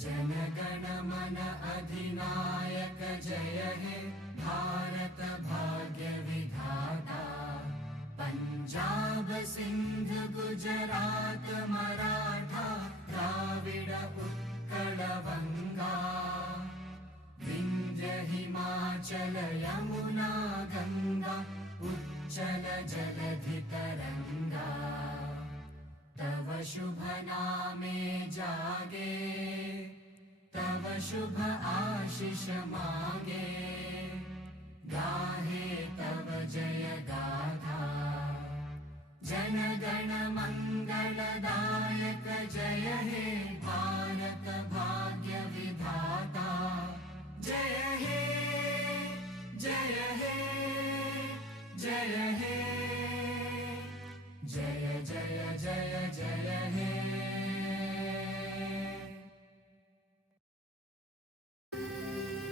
जनगण मन अधिनायक जय हे भारत भाग्य विधाता। पंजाब सिंध गुजरात मराठा द्राविड उत्कल बंगा। विंध्य हिमाचल यमुना गंगा उच्चल जलधि तरंगा। तव शुभ नामे जागे तव शुभ आशीष मागे। गाहे तव जय गाथा जनगण मंगलदायक जय हे भारत